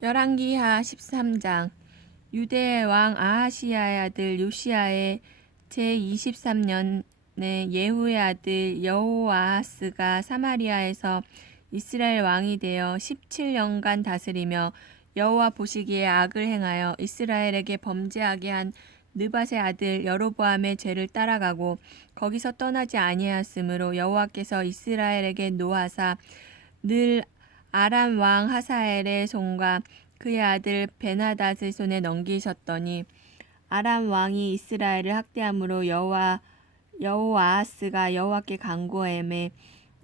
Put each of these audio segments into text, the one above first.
열왕기하 13장. 유대의 왕 아하시야의 아들 요시야의 제23년에 예후의 아들 여호아하스가 사마리아에서 이스라엘 왕이 되어 17년간 다스리며 여호와 보시기에 악을 행하여 이스라엘에게 범죄하게 한 느밧의 아들 여로보암의 죄를 따라가고 거기서 떠나지 아니하였으므로 여호와께서 이스라엘에게 노하사 늘 아람 왕 하사엘의 손과 그의 아들 베나닷의 손에 넘기셨더니 아람 왕이 이스라엘을 학대함으로 여호와 여호아하스가 여호와께 간구하매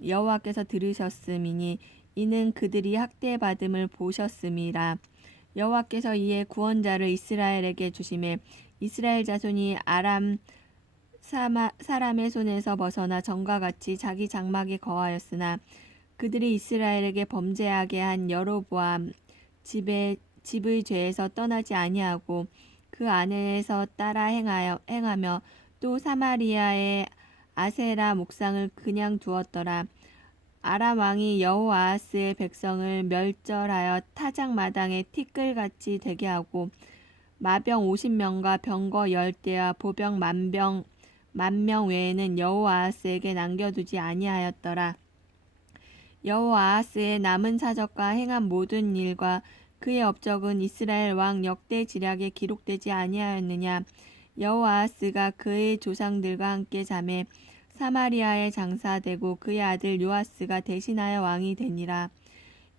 여호와께서 들으셨음이니 이는 그들이 학대받음을 보셨음이라. 여호와께서 이에 구원자를 이스라엘에게 주심에 이스라엘 자손이 아람 사람의 손에서 벗어나 전과 같이 자기 장막에 거하였으나 그들이 이스라엘에게 범죄하게 한 여로보암 집의 집의 죄에서 떠나지 아니하고 그 안에서 따라 행하여 행하며 또 사마리아의 아세라 목상을 그냥 두었더라. 아람 왕이 여호아하스의 백성을 멸절하여 타작 마당에 티끌같이 되게 하고 마병 50명과 병거 10대와 보병 만병 만명 외에는 여호아하스에게 남겨두지 아니하였더라. 여호아하스의 남은 사적과 행한 모든 일과 그의 업적은 이스라엘 왕 역대 지략에 기록되지 아니하였느냐? 여호아하스가 그의 조상들과 함께 잠에 사마리아에 장사되고 그의 아들 요아스가 대신하여 왕이 되니라.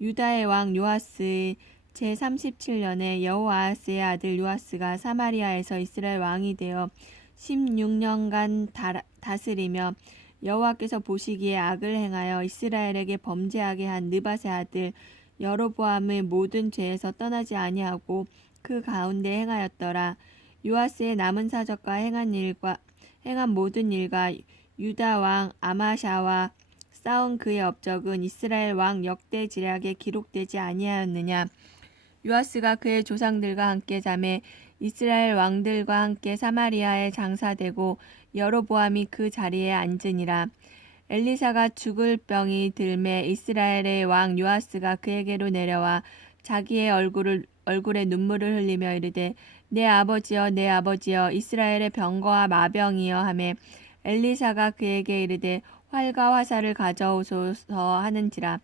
유다의 왕 요아스의 제37년에 여호아하스의 아들 요아스가 사마리아에서 이스라엘 왕이 되어 16년간 다, 다스리며 여호와께서 보시기에 악을 행하여 이스라엘에게 범죄하게 한 느밧의 아들 여로보암의 모든 죄에서 떠나지 아니하고 그 가운데 행하였더라. 요아스의 남은 사적과 행한 일과 행한 모든 일과 유다 왕 아마샤와 싸운 그의 업적은 이스라엘 왕 역대 지략에 기록되지 아니하였느냐. 요아스가 그의 조상들과 함께 잠에 이스라엘 왕들과 함께 사마리아에 장사되고 여로보암이 그 자리에 앉으니라. 엘리사가 죽을 병이 들매 이스라엘의 왕 요아스가 그에게로 내려와 자기의 얼굴을 얼굴에 눈물을 흘리며 이르되 내 아버지여 내 아버지여 이스라엘의 병거와 마병이여 하매 엘리사가 그에게 이르되 활과 화살을 가져오소서 하는지라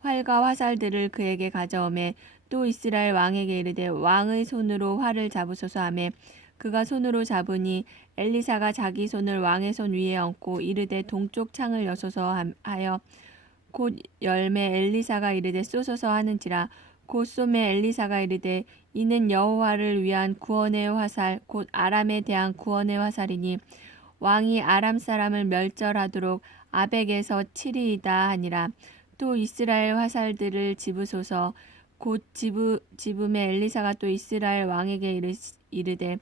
활과 화살들을 그에게 가져오매 또 이스라엘 왕에게 이르되 왕의 손으로 활을 잡으소서 하매 그가 손으로 잡으니 엘리사가 자기 손을 왕의 손 위에 얹고 이르되 동쪽 창을 여소서 하여 곧 열매 엘리사가 이르되 쏘소서 하는지라 곧 쏘매 엘리사가 이르되 이는 여호와를 위한 구원의 화살 곧 아람에 대한 구원의 화살이니 왕이 아람 사람을 멸절하도록 아벡에서 치리이다 하니라. 또 이스라엘 화살들을 집으소서 곧 집으, 집음에 엘리사가 또 이스라엘 왕에게 이르, 이르되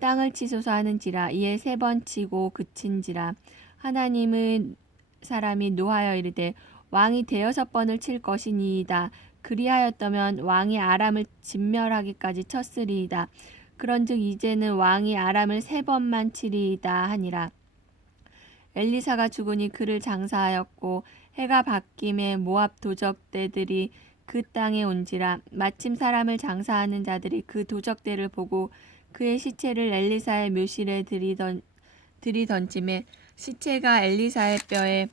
땅을 치소서 하는지라 이에 세 번 치고 그친지라. 하나님은 사람이 노하여 이르되 왕이 대여섯 번을 칠 것이니이다. 그리하였다면 왕이 아람을 진멸하기까지 쳤으리이다. 그런즉 이제는 왕이 아람을 세 번만 치리이다 하니라. 엘리사가 죽으니 그를 장사하였고 해가 바뀜에 모압 도적대들이 그 땅에 온지라 마침 사람을 장사하는 자들이 그 도적대를 보고 그의 시체를 엘리사의 묘실에 들이던 들이던짐에 시체가 엘리사의 뼈에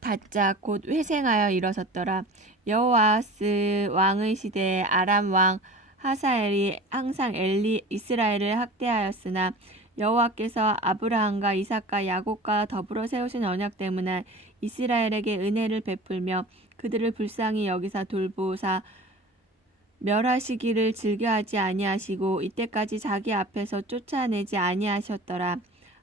닿자 곧 회생하여 일어섰더라. 여호와스 왕의 시대에 아람 왕 하사엘이 항상 엘리 이스라엘을 학대하였으나 여호와께서 아브라함과 이삭과 야곱과 더불어 세우신 언약 때문에 이스라엘에게 은혜를 베풀며 그들을 불쌍히 여기사 돌보사 멸하시기를 즐겨하지 아니하시고 이때까지 자기 앞에서 쫓아내지 아니하셨더라.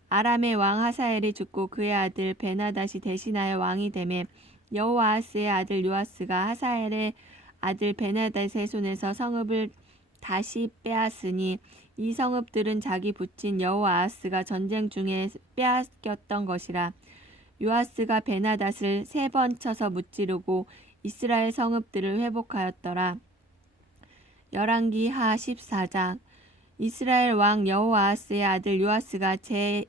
아람의 왕 하사엘이 죽고 그의 아들 베나닷이 대신하여 왕이 되매 여호아스의 아들 요아스가 하사엘의 아들 베나닷의 손에서 성읍을 다시 빼앗으니 이 성읍들은 자기 부친 여호아스가 전쟁 중에 빼앗겼던 것이라 요아스가 베나닷을 세 번 쳐서 무찌르고 이스라엘 성읍들을 회복하였더라. 열왕기 하 14장 이스라엘 왕 여호아스의 아들 요아스가 제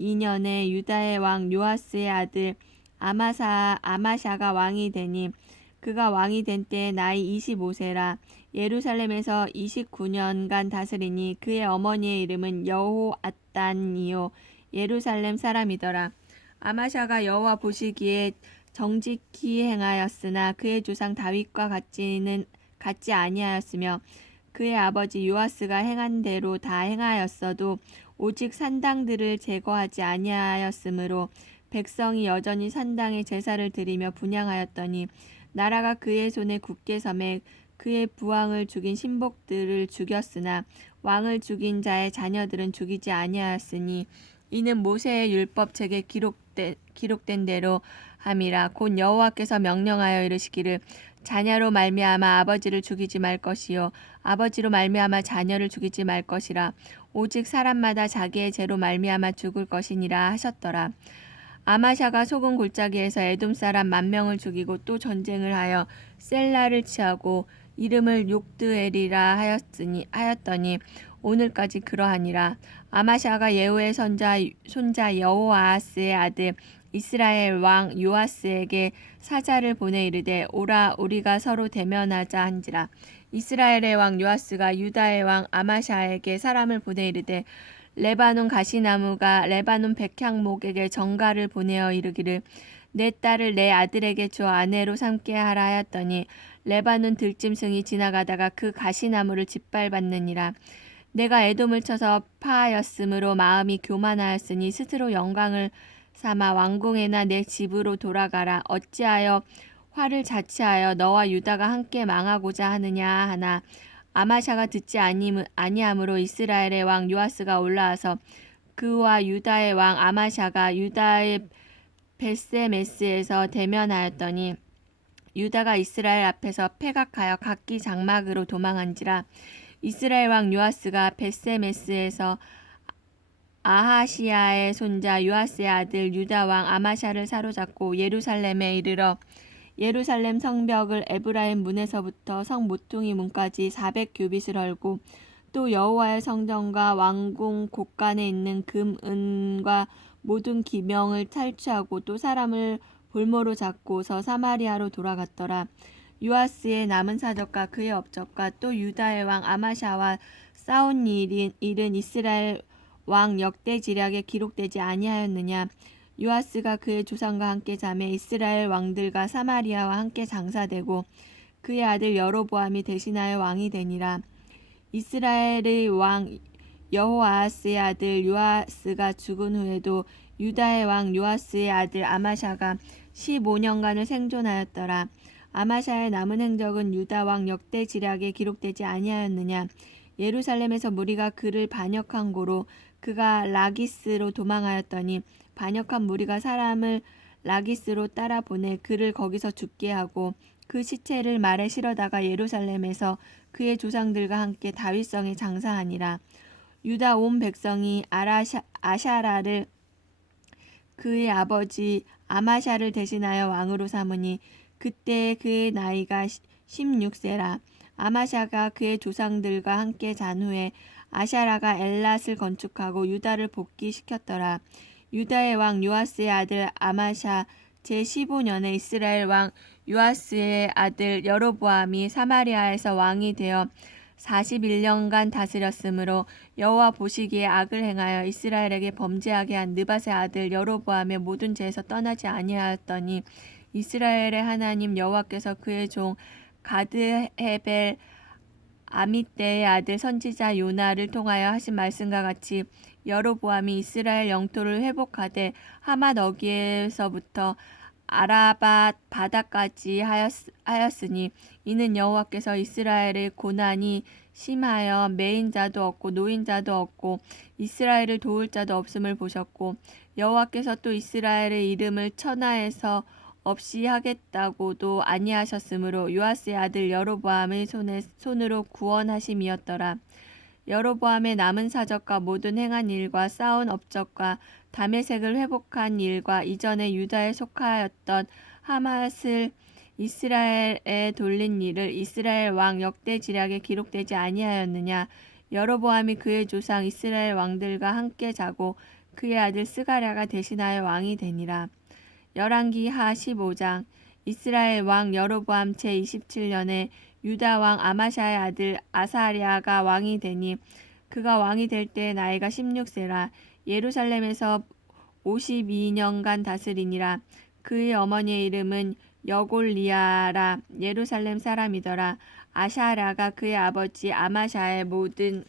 2년에 유다의 왕 요아스의 아들 아마사 아마샤가 왕이 되니 그가 왕이 된때 나이 25세라 예루살렘에서 29년간 다스리니 그의 어머니의 이름은 여호앗단이요 예루살렘 사람이더라. 아마샤가 여호와 보시기에 정직히 행하였으나 그의 조상 다윗과 같지는 같지 아니하였으며 그의 아버지 요아스가 행한 대로 다 행하였어도 오직 산당들을 제거하지 아니하였으므로 백성이 여전히 산당에 제사를 드리며 분양하였더니 나라가 그의 손에 굳게 섬에 그의 부왕을 죽인 신복들을 죽였으나 왕을 죽인 자의 자녀들은 죽이지 아니하였으니 이는 모세의 율법책에 기록 된, 기록된 대로 함이라 곧 여호와께서 명령하여 이르시기를 자녀로 말미암아 아버지를 죽이지 말 것이요 아버지로 말미암아 자녀를 죽이지 말 것이라 오직 사람마다 자기의 죄로 말미암아 죽을 것이니라 하셨더라 아마샤가 속은 골짜기에서 에돔 사람 만 명을 죽이고 또 전쟁을 하여 셀라를 취하고 이름을 욕드엘이라 하였으니 하였더니 오늘까지 그러하니라. 아마샤가 예후의 손자 손자 여호아스의 아들 이스라엘 왕 요아스에게 사자를 보내 이르되 오라 우리가 서로 대면하자 한지라. 이스라엘의 왕 요아스가 유다의 왕 아마샤에게 사람을 보내 이르되 레바논 가시나무가 레바논 백향목에게 정가를 보내어 이르기를 내 딸을 내 아들에게 줘 아내로 삼게 하라 하였더니 레바논 들짐승이 지나가다가 그 가시나무를 짓밟았느니라. 내가 애돔을 쳐서 파하였으므로 마음이 교만하였으니 스스로 영광을 삼아 왕궁에나 내 집으로 돌아가라. 어찌하여 화를 자치하여 너와 유다가 함께 망하고자 하느냐 하나 아마샤가 듣지 아니- 아니하므로 이스라엘의 왕 요아스가 올라와서 그와 유다의 왕 아마샤가 유다의 베세메스에서 대면하였더니 유다가 이스라엘 앞에서 패각하여 각기 장막으로 도망한지라 이스라엘 왕 요아스가 베세메스에서 아하시아의 손자 요아스의 아들 유다 왕 아마샤를 사로잡고 예루살렘에 이르러 예루살렘 성벽을 에브라임 문에서부터 성 모퉁이 문까지 400규빗을 헐고 또 여호와의 성전과 왕궁 곳간에 있는 금, 은과 모든 기명을 탈취하고 또 사람을 볼모로 잡고서 사마리아로 돌아갔더라. 유아스의 남은 사적과 그의 업적과 또 유다의 왕 아마샤와 싸운 일인, 일은 이스라엘 왕 역대 지략에 기록되지 아니하였느냐. 요아스가 그의 조상과 함께 잠에 이스라엘 왕들과 사마리아와 함께 장사되고 그의 아들 여로보암이 대신하여 왕이 되니라. 이스라엘의 왕 여호아스의 아들 요아스가 죽은 후에도 유다의 왕 요아스의 아들 아마샤가 15년간을 생존하였더라. 아마샤의 남은 행적은 유다 왕 역대 지략에 기록되지 아니하였느냐. 예루살렘에서 무리가 그를 반역한 고로 그가 라기스로 도망하였더니 반역한 무리가 사람을 라기스로 따라 보내 그를 거기서 죽게 하고 그 시체를 말에 실어다가 예루살렘에서 그의 조상들과 함께 다윗성에 장사하니라. 유다 온 백성이 아라샤, 아샤라를 그의 아버지 아마샤를 대신하여 왕으로 삼으니 그때 그의 나이가 16세라. 아마샤가 그의 조상들과 함께 잔 후에 아샤라가 엘랏을 건축하고 유다를 복귀시켰더라. 유다의 왕 요아스의 아들 아마샤 제15년에 이스라엘 왕 요아스의 아들 여로보암이 사마리아에서 왕이 되어 41년간 다스렸으므로 여호와 보시기에 악을 행하여 이스라엘에게 범죄하게 한 느밧의 아들 여로보암의 모든 죄에서 떠나지 아니하였더니 이스라엘의 하나님 여호와께서 그의 종 가드헤벨 아미떼의 아들 선지자 요나를 통하여 하신 말씀과 같이 여로보암이 이스라엘 영토를 회복하되 하맛 어기에서부터 아라밧 바다까지 하였, 하였으니 이는 여호와께서 이스라엘의 고난이 심하여 매인자도 없고 노인자도 없고 이스라엘을 도울 자도 없음을 보셨고 여호와께서 또 이스라엘의 이름을 천하에서 없이 하겠다고도 아니하셨으므로 요아스의 아들 여로보암의 손에 손으로 구원하심이었더라. 여로보암의 남은 사적과 모든 행한 일과 쌓은 업적과 다메색을 회복한 일과 이전에 유다에 속하였던 하맛을 이스라엘에 돌린 일을 이스라엘 왕 역대 지략에 기록되지 아니하였느냐? 여로보암이 그의 조상 이스라엘 왕들과 함께 자고 그의 아들 스가랴가 대신하여 왕이 되니라. 열왕기 하 15장. 이스라엘 왕 여로보암 제 27년에 유다 왕 아마샤의 아들 아사리아가 왕이 되니 그가 왕이 될 때 나이가 16세라. 예루살렘에서 52년간 다스리니라. 그의 어머니의 이름은 여골리아라. 예루살렘 사람이더라. 아샤라가 그의 아버지 아마샤의 모든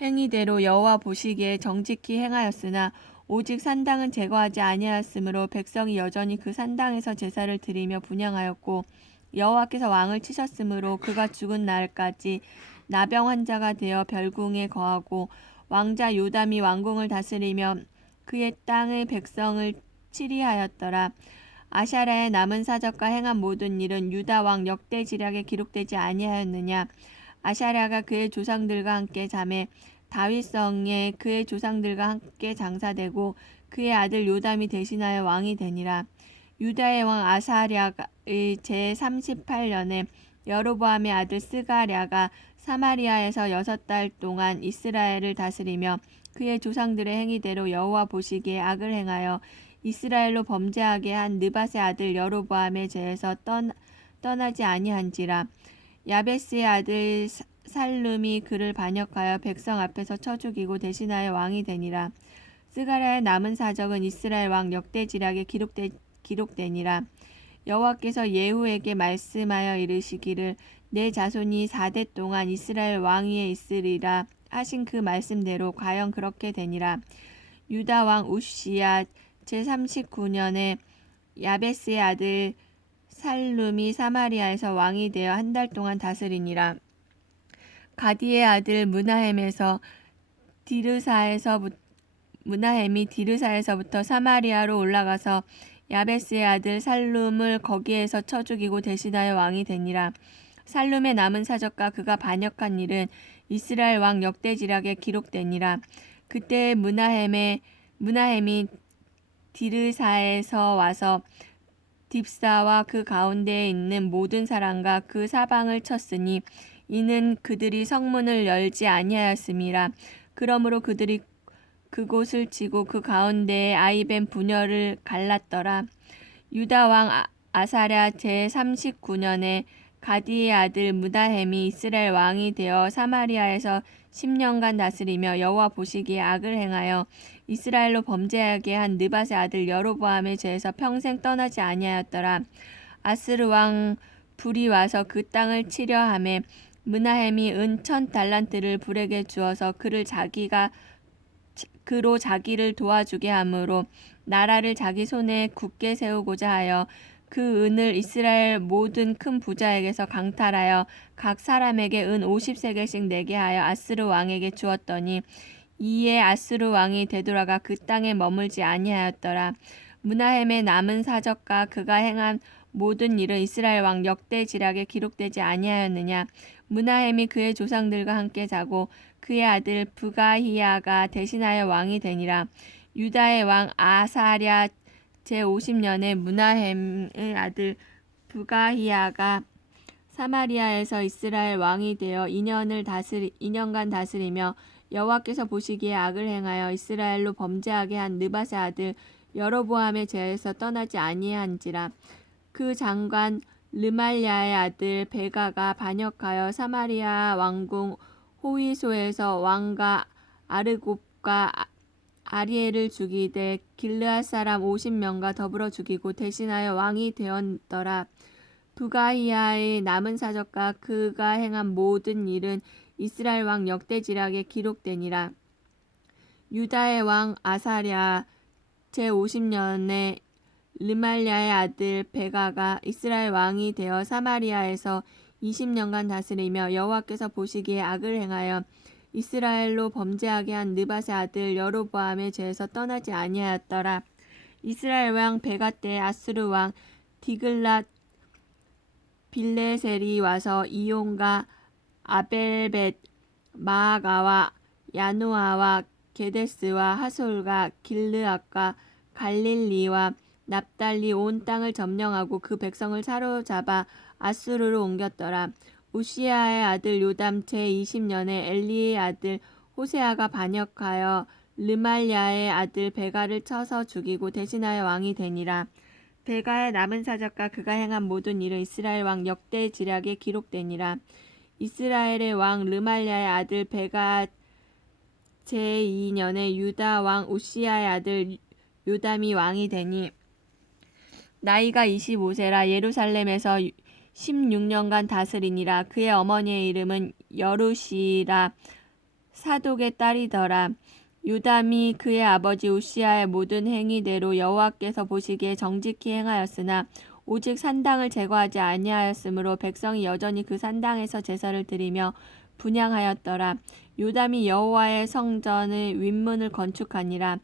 행위대로 여호와 보시기에 정직히 행하였으나 오직 산당은 제거하지 아니하였으므로 백성이 여전히 그 산당에서 제사를 드리며 분양하였고 여호와께서 왕을 치셨으므로 그가 죽은 날까지 나병 환자가 되어 별궁에 거하고 왕자 요담이 왕궁을 다스리며 그의 땅의 백성을 치리하였더라. 아샤라의 남은 사적과 행한 모든 일은 유다 왕 역대 지략에 기록되지 아니하였느냐. 아샤라가 그의 조상들과 함께 잠에 다윗성에 그의 조상들과 함께 장사되고 그의 아들 요담이 대신하여 왕이 되니라. 유다의 왕 아사랴의 제 38년에 여로보암의 아들 스가랴가 사마리아에서 여섯 달 동안 이스라엘을 다스리며 그의 조상들의 행위대로 여호와 보시기에 악을 행하여 이스라엘로 범죄하게 한 느밧의 아들 여로보암의 죄에서 떠, 떠나지 아니한지라 야베스의 아들 살룸이 그를 반역하여 백성 앞에서 쳐 죽이고 대신하여 왕이 되니라. 스가랴의 남은 사적은 이스라엘 왕 역대지략에 기록되, 기록되니라 여호와께서 예후에게 말씀하여 이르시기를 내 자손이 사대 동안 이스라엘 왕위에 있으리라 하신 그 말씀대로 과연 그렇게 되니라 유다 왕 우시야 제39년에 야베스의 아들 살룸이 사마리아에서 왕이 되어 한 달 동안 다스리니라. 가디의 아들 무나햄에서 디르사에서 무나햄이 디르사에서부터 사마리아로 올라가서 야베스의 아들 살룸을 거기에서 쳐 죽이고 대신하여 왕이 되니라. 살룸의 남은 사적과 그가 반역한 일은 이스라엘 왕 역대지략에 기록되니라. 그때 무나햄의 무나햄이 디르사에서 와서 딥사와 그 가운데에 있는 모든 사람과 그 사방을 쳤으니 이는 그들이 성문을 열지 아니하였음이라. 그러므로 그들이 그곳을 치고 그 가운데에 아이벤 분열을 갈랐더라. 유다 왕 아, 아사랴 제 39년에 가디의 아들 무다햄이 이스라엘 왕이 되어 사마리아에서 10년간 다스리며 여호와 보시기에 악을 행하여 이스라엘로 범죄하게 한 느밧의 아들 여로보암의 죄에서 평생 떠나지 아니하였더라. 아스르 왕 불이 와서 그 땅을 치려 함에 문하햄이 은 천 달란트를 불에게 주어서 그를 자기가 그로 자기를 도와주게 하므로 나라를 자기 손에 굳게 세우고자 하여 그 은을 이스라엘 모든 큰 부자에게서 강탈하여 각 사람에게 은 50세겔씩 내게 하여 아스르 왕에게 주었더니 이에 아스루 왕이 되돌아가 그 땅에 머물지 아니하였더라. 문하햄의 남은 사적과 그가 행한 모든 일은 이스라엘 왕 역대 지략에 기록되지 아니하였느냐. 문하햄이 그의 조상들과 함께 자고 그의 아들 부가히야가 대신하여 왕이 되니라. 유다의 왕 아사랴 제50년에 문하햄의 아들 부가히야가 사마리아에서 이스라엘 왕이 되어 2년을 다스리 2년간 다스리며 여호와께서 보시기에 악을 행하여 이스라엘로 범죄하게 한 느밧의 아들 여로보암의 죄에서 떠나지 아니한지라 그 장관 르말야의 아들 베가가 반역하여 사마리아 왕궁 호위소에서 왕과 아르곱과 아리엘을 죽이되 길르앗 사람 50명과 더불어 죽이고 대신하여 왕이 되었더라. 부가히야의 남은 사적과 그가 행한 모든 일은 이스라엘 왕 역대지락에 기록되니라. 유다의 왕 아사랴 제50년에 르말랴의 아들 베가가 이스라엘 왕이 되어 사마리아에서 20년간 다스리며 여호와께서 보시기에 악을 행하여 이스라엘로 범죄하게 한 느밧의 아들 여로보암의 죄에서 떠나지 아니하였더라. 이스라엘 왕 베가 때 아스르 왕 디글랏 빌레셀이 와서 이용과 아벨벳, 마아가와 야노아와 게데스와 하솔과 길르앗과 갈릴리와 납달리 온 땅을 점령하고 그 백성을 사로잡아 아수르로 옮겼더라. 우시아의 아들 요담 제20년에 엘리의 아들 호세아가 반역하여 르말야의 아들 베가를 쳐서 죽이고 대신하여 왕이 되니라. 베가의 남은 사적과 그가 행한 모든 일은 이스라엘 왕 역대 지략에 기록되니라. 이스라엘의 왕 르말리아의 아들 베가 제2년에 유다 왕 우시아의 아들 요담이 왕이 되니 나이가 25세라 예루살렘에서 16년간 다스리니라. 그의 어머니의 이름은 여루시라. 사독의 딸이더라. 요담이 그의 아버지 우시아의 모든 행위대로 여호와께서 보시기에 정직히 행하였으나 오직 산당을 제거하지 아니하였으므로 백성이 여전히 그 산당에서 제사를 드리며 분양하였더라. 요담이 여호와의 성전의 윗문을 건축하니라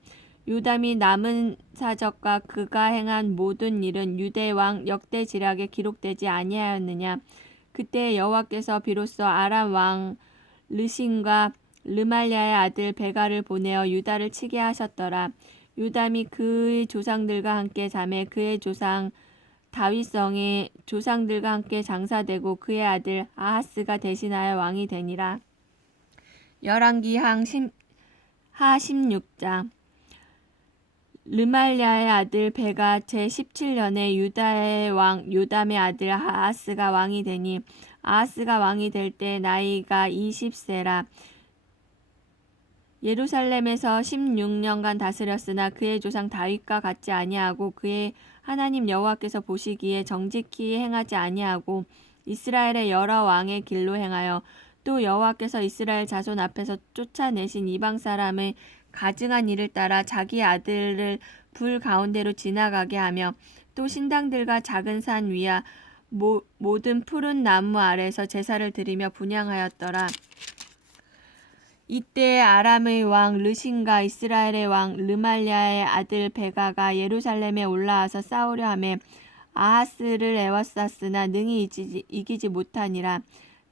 요담이 남은 사적과 그가 행한 모든 일은 유대 왕 역대 지략에 기록되지 아니하였느냐? 그때 여호와께서 비로소 아람 왕 르신과 르말리아의 아들 베가를 보내어 유다를 치게 하셨더라. 요담이 그의 조상들과 함께 잠에 그의 조상 다윗성의 조상들과 함께 장사되고 그의 아들 아하스가 대신하여 왕이 되니라. 열왕기항 하 16장 르말리아의 아들 베가 제17년에 유다의 왕 요담의 아들 아하스가 왕이 되니 아하스가 왕이 될 때 나이가 20세라. 예루살렘에서 16년간 다스렸으나 그의 조상 다윗과 같지 아니하고 그의 하나님 여호와께서 보시기에 정직히 행하지 아니하고 이스라엘의 여러 왕의 길로 행하여 또 여호와께서 이스라엘 자손 앞에서 쫓아내신 이방 사람의 가증한 일을 따라 자기 아들을 불 가운데로 지나가게 하며 또 신당들과 작은 산 위야 모, 모든 푸른 나무 아래서 제사를 드리며 분양하였더라. 이때 아람의 왕 르신과 이스라엘의 왕 르말리아의 아들 베가가 예루살렘에 올라와서 싸우려 하며 아하스를 애워쌌으나 능히 이기지 못하니라.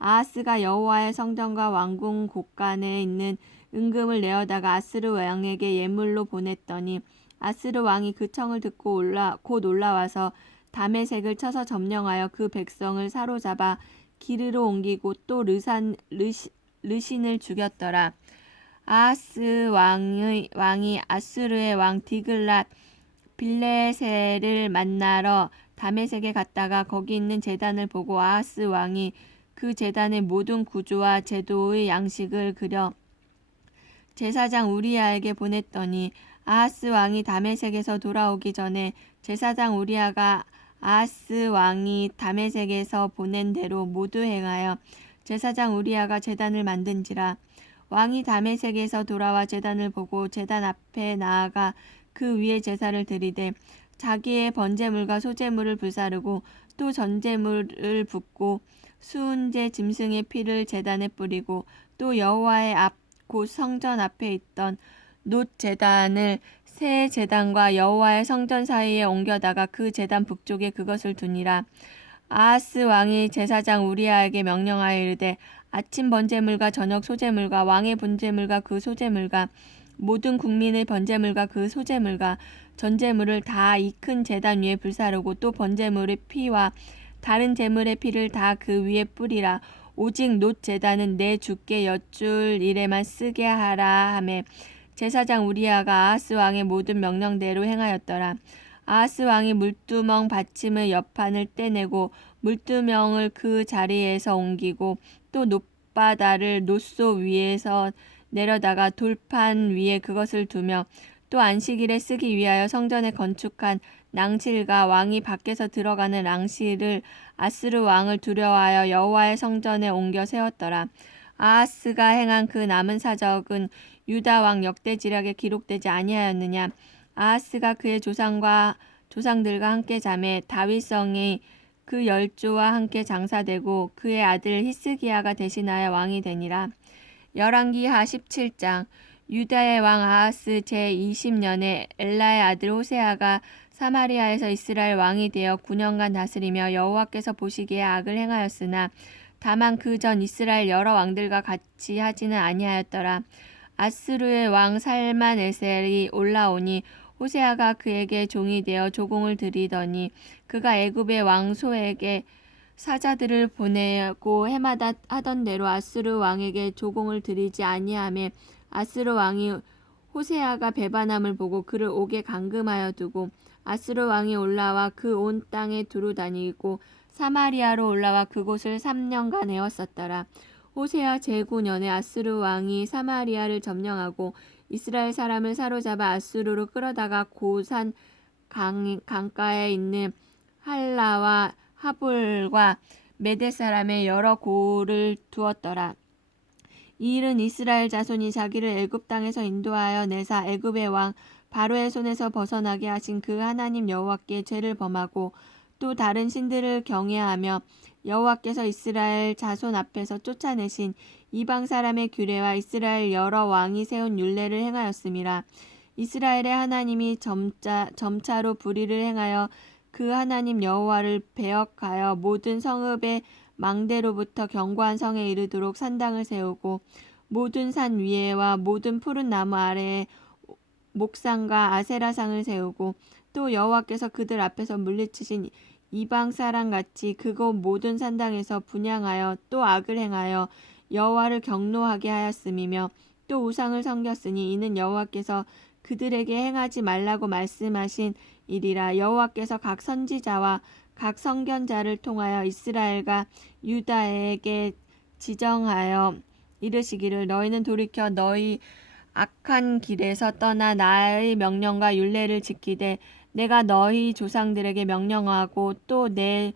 아하스가 여호와의 성전과 왕궁 곳간에 있는 은금을 내어다가 아스르 왕에게 예물로 보냈더니 아스르 왕이 그 청을 듣고 올라 곧 올라와서 담에색을 쳐서 점령하여 그 백성을 사로잡아 기르로 옮기고 또 르산 르시, 르신을 죽였더라. 아하스 왕의 왕이 아수르의 왕 디글랏 빌레셀을 만나러 다메섹에 갔다가 거기 있는 제단을 보고 아하스 왕이 그 제단의 모든 구조와 제도의 양식을 그려 제사장 우리아에게 보냈더니 아하스 왕이 다메섹에서 돌아오기 전에 제사장 우리아가 아하스 왕이 다메섹에서 보낸 대로 모두 행하여 제사장 우리아가 제단을 만든지라 왕이 다메섹에서 돌아와 제단을 보고 제단 앞에 나아가 그 위에 제사를 드리되 자기의 번제물과 소제물을 불사르고 또 전제물을 붓고 수은제 짐승의 피를 제단에 뿌리고 또 여호와의 앞 곧 성전 앞에 있던 놋 제단을 새 제단과 여호와의 성전 사이에 옮겨다가 그 제단 북쪽에 그것을 두니라. 아하스 왕이 제사장 우리아에게 명령하여 이르되 아침 번제물과 저녁 소제물과 왕의 번제물과 그 소제물과 모든 국민의 번제물과 그 소제물과 전제물을 다 이 큰 제단 위에 불사르고 또 번제물의 피와 다른 제물의 피를 다 그 위에 뿌리라. 오직 놋 제단은 내 주께 여쭐 일에만 쓰게 하라 하매. 제사장 우리아가 아하스 왕의 모든 명령대로 행하였더라. 아하스 왕이 물두멍 받침의 옆판을 떼내고 물두멍을 그 자리에서 옮기고 또 놋바다를 놋소 위에서 내려다가 돌판 위에 그것을 두며 또 안식일에 쓰기 위하여 성전에 건축한 낭실과 왕이 밖에서 들어가는 낭실을 아스르 왕을 두려워하여 여호와의 성전에 옮겨 세웠더라. 아하스가 행한 그 남은 사적은 유다 왕 역대지략에 기록되지 아니하였느냐. 아하스가 그의 조상과 조상들과 함께 잠에 다윗성이 그 열조와 함께 장사되고 그의 아들 히스기야가 대신하여 왕이 되니라. 열왕기하 17장 유다의 왕 아하스 제20년에 엘라의 아들 호세아가 사마리아에서 이스라엘 왕이 되어 9년간 다스리며 여호와께서 보시기에 악을 행하였으나 다만 그 전 이스라엘 여러 왕들과 같이 하지는 아니하였더라. 아스루의 왕 살만 에셀이 올라오니 호세아가 그에게 종이 되어 조공을 드리더니 그가 애굽의 왕 소에게 사자들을 보내고 해마다 하던 대로 아스루 왕에게 조공을 드리지 아니하매 아스루 왕이 호세아가 배반함을 보고 그를 옥에 감금하여 두고 아스루 왕이 올라와 그 온 땅에 두루 다니고 사마리아로 올라와 그곳을 3년간 애웠었더라. 호세아 제9년에 아스루 왕이 사마리아를 점령하고 이스라엘 사람을 사로잡아 아수르로 끌어다가 고산 강, 강가에 있는 할라와 하볼과 메대 사람의 여러 고를 두었더라. 이 일은 이스라엘 자손이 자기를 애굽 땅에서 인도하여 내사 애굽의 왕 바로의 손에서 벗어나게 하신 그 하나님 여호와께 죄를 범하고 또 다른 신들을 경외하며 여호와께서 이스라엘 자손 앞에서 쫓아내신 이방 사람의 규례와 이스라엘 여러 왕이 세운 율례를 행하였음이라. 이스라엘의 하나님이 점자, 점차로 불의를 행하여 그 하나님 여호와를 배역하여 모든 성읍의 망대로부터 견고한 성에 이르도록 산당을 세우고 모든 산 위에와 모든 푸른 나무 아래에 목상과 아세라상을 세우고 또 여호와께서 그들 앞에서 물리치신 이방 사람 같이 그곳 모든 산당에서 분양하여 또 악을 행하여 여호와를 경노하게 하였음이며 또 우상을 섬겼으니 이는 여호와께서 그들에게 행하지 말라고 말씀하신 일이라. 여호와께서 각 선지자와 각 성견자를 통하여 이스라엘과 유다에게 지정하여 이르시기를 너희는 돌이켜 너희 악한 길에서 떠나 나의 명령과 율례를 지키되 내가 너희 조상들에게 명령하고 또 내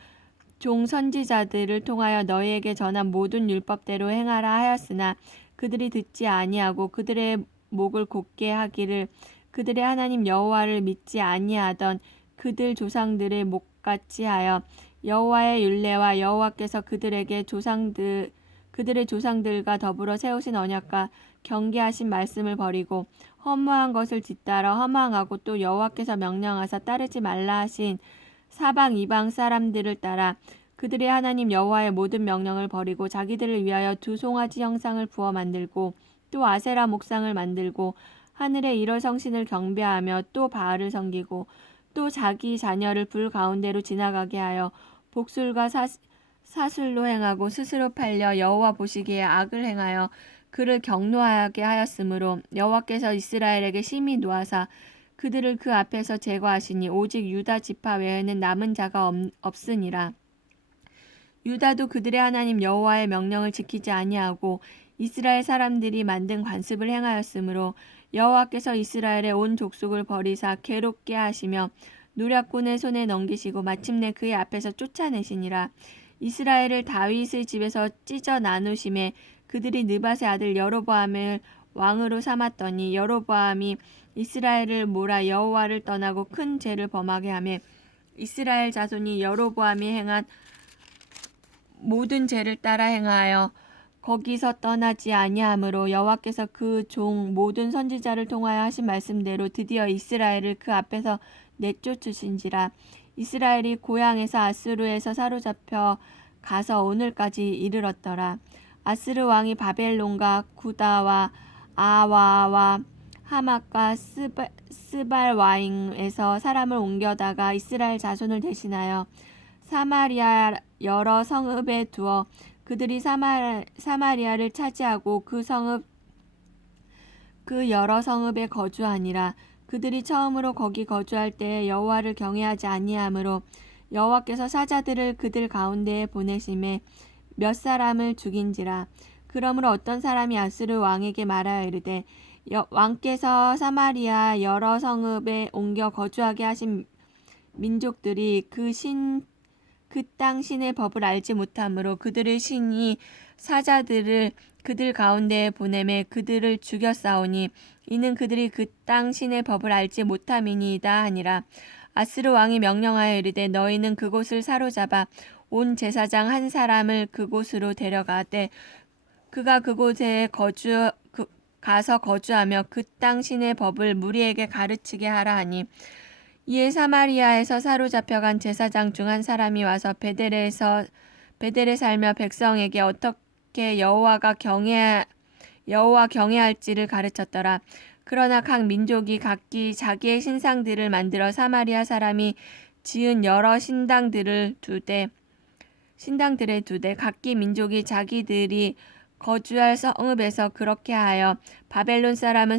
종 선지자들을 통하여 너희에게 전한 모든 율법대로 행하라 하였으나 그들이 듣지 아니하고 그들의 목을 곧게 하기를 그들의 하나님 여호와를 믿지 아니하던 그들 조상들의 목같이 하여 여호와의 율례와 여호와께서 그들에게 조상들 그들의 조상들과 더불어 세우신 언약과 경계하신 말씀을 버리고 허무한 것을 뒤따라 허망하고 또 여호와께서 명령하사 따르지 말라 하신 사방 이방 사람들을 따라 그들의 하나님 여호와의 모든 명령을 버리고 자기들을 위하여 두 송아지 형상을 부어 만들고 또 아세라 목상을 만들고 하늘의 일월 성신을 경배하며 또 바알을 섬기고 또 자기 자녀를 불 가운데로 지나가게 하여 복술과 사, 사술로 행하고 스스로 팔려 여호와 보시기에 악을 행하여 그를 경노하게 하였으므로 여호와께서 이스라엘에게 심히 노하사 그들을 그 앞에서 제거하시니 오직 유다 지파 외에는 남은 자가 없, 없으니라. 유다도 그들의 하나님 여호와의 명령을 지키지 아니하고 이스라엘 사람들이 만든 관습을 행하였으므로 여호와께서 이스라엘의 온 족속을 버리사 괴롭게 하시며 노략군의 손에 넘기시고 마침내 그의 앞에서 쫓아내시니라. 이스라엘을 다윗의 집에서 찢어 나누심에 그들이 느밧의 아들 여로보암을 왕으로 삼았더니 여로보암이 이스라엘을 몰아 여호와를 떠나고 큰 죄를 범하게 하며 이스라엘 자손이 여로보암이 행한 모든 죄를 따라 행하여 거기서 떠나지 아니하므로 여호와께서 그 종 모든 선지자를 통하여 하신 말씀대로 드디어 이스라엘을 그 앞에서 내쫓으신지라 이스라엘이 고향에서 아스루에서 사로잡혀 가서 오늘까지 이르렀더라. 아스르 왕이 바벨론과 구다와 아와와 하맛과 스발, 스발와잉에서 사람을 옮겨다가 이스라엘 자손을 대신하여 사마리아 여러 성읍에 두어 그들이 사마, 사마리아를 차지하고 그 성읍 그 여러 성읍에 거주하니라 그들이 처음으로 거기 거주할 때에 여호와를 경외하지 아니하므로 여호와께서 사자들을 그들 가운데에 보내심에 몇 사람을 죽인지라. 그러므로 어떤 사람이 아스르 왕에게 말하여 이르되 왕께서 사마리아 여러 성읍에 옮겨 거주하게 하신 민족들이 그 신 그 땅 신의 법을 알지 못하므로 그들의 신이 사자들을 그들 가운데에 보내매 그들을 죽였사오니 이는 그들이 그 땅 신의 법을 알지 못함이니이다 하니라. 아스르 왕이 명령하여 이르되 너희는 그곳을 사로잡아 온 제사장 한 사람을 그곳으로 데려가되 그가 그곳에 거주 그, 가서 거주하며 그 땅 신의 법을 무리에게 가르치게 하라 하니 이에 사마리아에서 사로잡혀간 제사장 중 한 사람이 와서 베델에서 베델에 살며 백성에게 어떻게 여호와가 경외 여호와 경외할지를 가르쳤더라. 그러나 각 민족이 각기 자기의 신상들을 만들어 사마리아 사람이 지은 여러 신당들을 두되 신당들에 두되 각기 민족이 자기들이 거주할 성읍에서 그렇게 하여 바벨론 사람은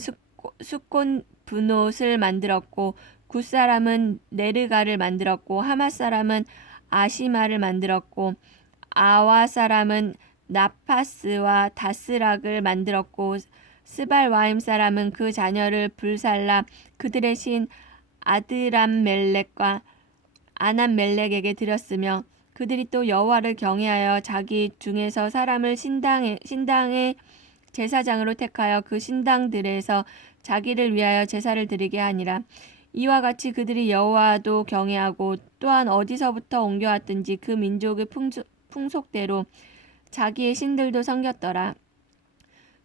수콘 분옷을 만들었고 굿 사람은 네르가를 만들었고 하마 사람은 아시마를 만들었고 아와 사람은 나파스와 다스락을 만들었고 스발와임 사람은 그 자녀를 불살라 그들의 신 아드람 멜렉과 아남 멜렉에게 드렸으며 그들이 또 여호와를 경외하여 자기 중에서 사람을 신당에 신당의 제사장으로 택하여 그 신당들에서 자기를 위하여 제사를 드리게 하니라. 이와 같이 그들이 여호와도 경외하고 또한 어디서부터 옮겨왔든지 그 민족의 풍속, 풍속대로 자기의 신들도 섬겼더라.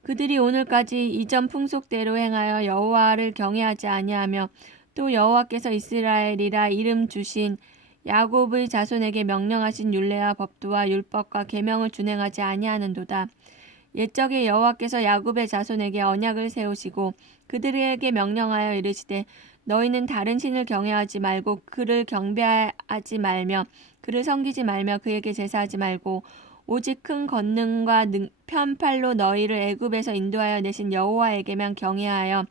그들이 오늘까지 이전 풍속대로 행하여 여호와를 경외하지 아니하며 또 여호와께서 이스라엘이라 이름 주신 야곱의 자손에게 명령하신 율례와 법도와 율법과 계명을 준행하지 아니하는도다. 옛적에 여호와께서 야곱의 자손에게 언약을 세우시고 그들에게 명령하여 이르시되 너희는 다른 신을 경외하지 말고 그를 경배하지 말며 그를 섬기지 말며 그에게 제사하지 말고 오직 큰 권능과 능, 편팔로 너희를 애굽에서 인도하여 내신 여호와에게만 경외하여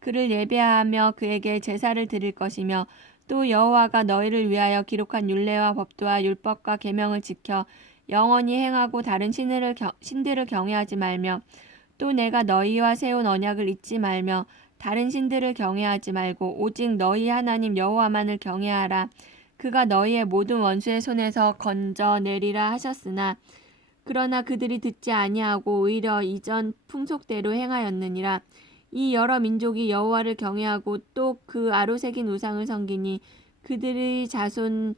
그를 예배하며 그에게 제사를 드릴 것이며 또 여호와가 너희를 위하여 기록한 율례와 법도와 율법과 계명을 지켜 영원히 행하고 다른 신을 신들을 경외하지 말며 또 내가 너희와 세운 언약을 잊지 말며 다른 신들을 경외하지 말고 오직 너희 하나님 여호와만을 경외하라. 그가 너희의 모든 원수의 손에서 건져내리라 하셨으나 그러나 그들이 듣지 아니하고 오히려 이전 풍속대로 행하였느니라. 이 여러 민족이 여호와를 경외하고 또 그 아로새긴 우상을 섬기니 그들의 자손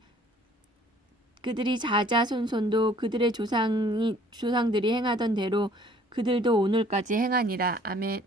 그들이 자자손손도 그들의 조상이 조상들이 행하던 대로 그들도 오늘까지 행하니라. 아멘.